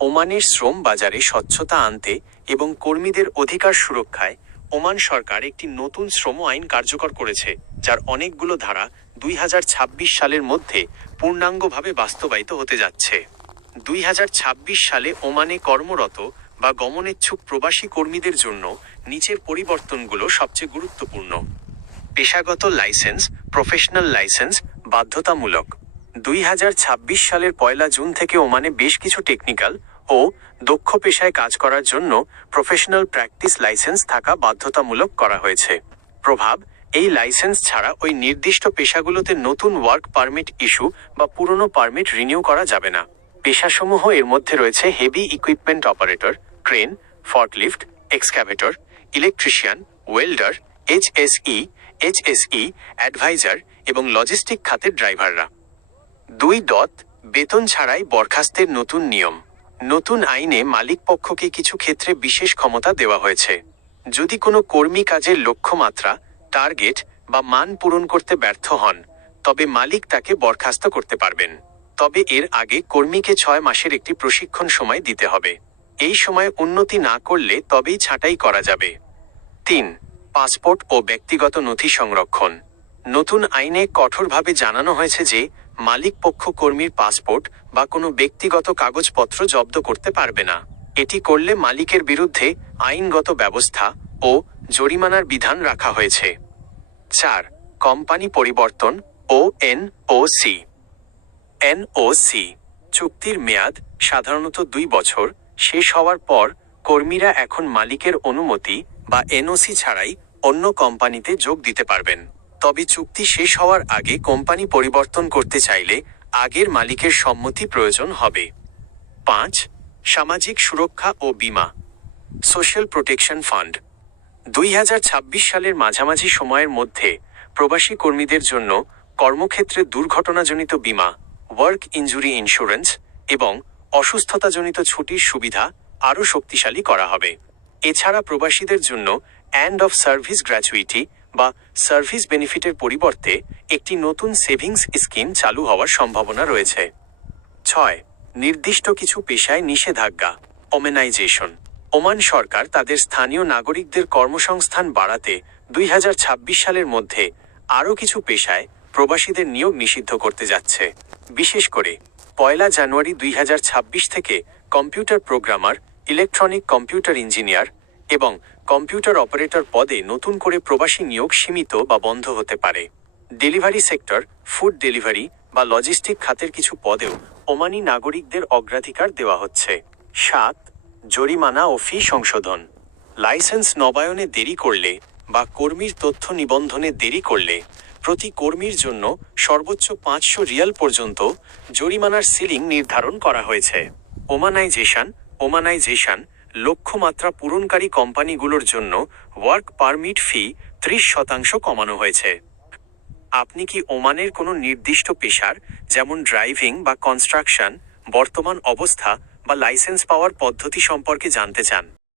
ওমানের শ্রম বাজারে স্বচ্ছতা আনতে এবং কর্মীদের অধিকার সুরক্ষায় ওমান সরকার একটি নতুন শ্রম আইন কার্যকর করেছে, যার অনেকগুলো ধারা 2026 সালের মধ্যে পূর্ণাঙ্গভাবে বাস্তবায়িত হতে যাচ্ছে। 2026 সালে ওমানে কর্মরত বা গমনেচ্ছুক প্রবাসী কর্মীদের জন্য নিচের পরিবর্তনগুলো সবচেয়ে গুরুত্বপূর্ণ। পেশাগত লাইসেন্স, প্রফেশনাল লাইসেন্স বাধ্যতামূলক। 2026 সালের 1 জুন থেকে ওমানে বেশ কিছু টেকনিক্যাল ও দক্ষ পেশায় কাজ করার জন্য প্রফেশনাল প্র্যাকটিস লাইসেন্স থাকা বাধ্যতামূলক করা হয়েছে। প্রভাব: এই লাইসেন্স ছাড়া ওই নির্দিষ্ট পেশাগুলোতে নতুন ওয়ার্ক পারমিট ইস্যু বা পুরনো পারমিট রিনিউ করা যাবে না। পেশাসমূহ এর মধ্যে রয়েছে heavy equipment operator, crane, forklift, excavator, electrician, welder, HSE, advisor এবং লজিস্টিক খাতের ড্রাইভাররা। 2. বেতন ছাড়াই বরখাস্তের নতুন নিয়ম। নতুন আইনে মালিকপক্ষকে কিছু ক্ষেত্রে বিশেষ ক্ষমতা দেওয়া হয়েছে। যদি কোনো কর্মী কাজের লক্ষ্যমাত্রা, টার্গেট বা মান পূরণ করতে ব্যর্থ হন, তবে মালিক তাকে বরখাস্ত করতে পারবেন। তবে এর আগে কর্মীকে 6 মাসের একটি প্রশিক্ষণ সময় দিতে হবে। এই সময়ে উন্নতি না করলে তবেই ছাঁটাই করা যাবে। 3. পাসপোর্ট ও ব্যক্তিগত নথি সংরক্ষণ। নতুন আইনে কঠোরভাবে জানানো হয়েছে যে মালিকপক্ষ কর্মীর পাসপোর্ট বা কোনো ব্যক্তিগত কাগজপত্র জব্দ করতে পারবে না। এটি করলে মালিকের বিরুদ্ধে আইনগত ব্যবস্থা ও জরিমানার বিধান রাখা হয়েছে। 4. কোম্পানি পরিবর্তন ও এনওসি। চুক্তির মেয়াদ সাধারণত 2 বছর শেষ হওয়ার পর কর্মীরা এখন মালিকের অনুমতি বা এনওসি ছাড়াই অন্য কোম্পানিতে যোগ দিতে পারবেন। তবে চুক্তি শেষ হওয়ার আগে কোম্পানি পরিবর্তন করতে চাইলে আগের মালিকের সম্মতি প্রয়োজন হবে। 5. সামাজিক সুরক্ষা ও বীমা। Social protection fund. 2026 সালের মাঝামাঝি সময়ের মধ্যে প্রবাসী কর্মীদের জন্য কর্মক্ষেত্রে দুর্ঘটনাজনিত বীমা, ওয়ার্ক ইনজুরি ইন্স্যুরেন্স এবং অসুস্থতাজনিত ছুটির সুবিধা আরও শক্তিশালী করা হবে। এছাড়া প্রবাসীদের জন্য এন্ড অফ সার্ভিস গ্র্যাচুইটি বা সার্ভিস বেনিফিটের পরিবর্তে একটি নতুন সেভিংস স্কিম চালু হওয়ার সম্ভাবনা রয়েছে। 6. নির্দিষ্ট কিছু পেশায় নিষেধাজ্ঞা, ওমানাইজেশন। ওমান সরকার তাদের স্থানীয় নাগরিকদের কর্মসংস্থান বাড়াতে 2026 সালের মধ্যে আরও কিছু পেশায় প্রবাসীদের নিয়োগ নিষিদ্ধ করতে যাচ্ছে। বিশেষ করে 1 জানুয়ারি 2026 থেকে computer programmer, electronic computer engineer এবং কম্পিউটার অপারেটর পদে নতুন করে প্রবাসী নিয়োগ সীমিত বা বন্ধ হতে পারে। ডেলিভারি সেক্টর, ফুড ডেলিভারি বা লজিস্টিক খাতের কিছু পদেও ওমানি নাগরিকদের অগ্রাধিকার দেওয়া হচ্ছে। 7. জরিমানা ও ফি সংশোধন। লাইসেন্স নবায়নে দেরি করলে বা কর্মীর তথ্য নিবন্ধনে দেরি করলে প্রতি কর্মীর জন্য সর্বোচ্চ 500 রিয়াল পর্যন্ত জরিমানার সিলিং নির্ধারণ করা হয়েছে। ওমানাইজেশন লক্ষ্যমাত্রা পূরণকারী কোম্পানিগুলোর জন্য ওয়ার্ক পারমিট ফি 30% কমানো হয়েছে। আপনি কি ওমানের কোনো নির্দিষ্ট পেশার, যেমন ড্রাইভিং বা কনস্ট্রাকশন, বর্তমান অবস্থা বা লাইসেন্স পাওয়ার পদ্ধতি সম্পর্কে জানতে চান?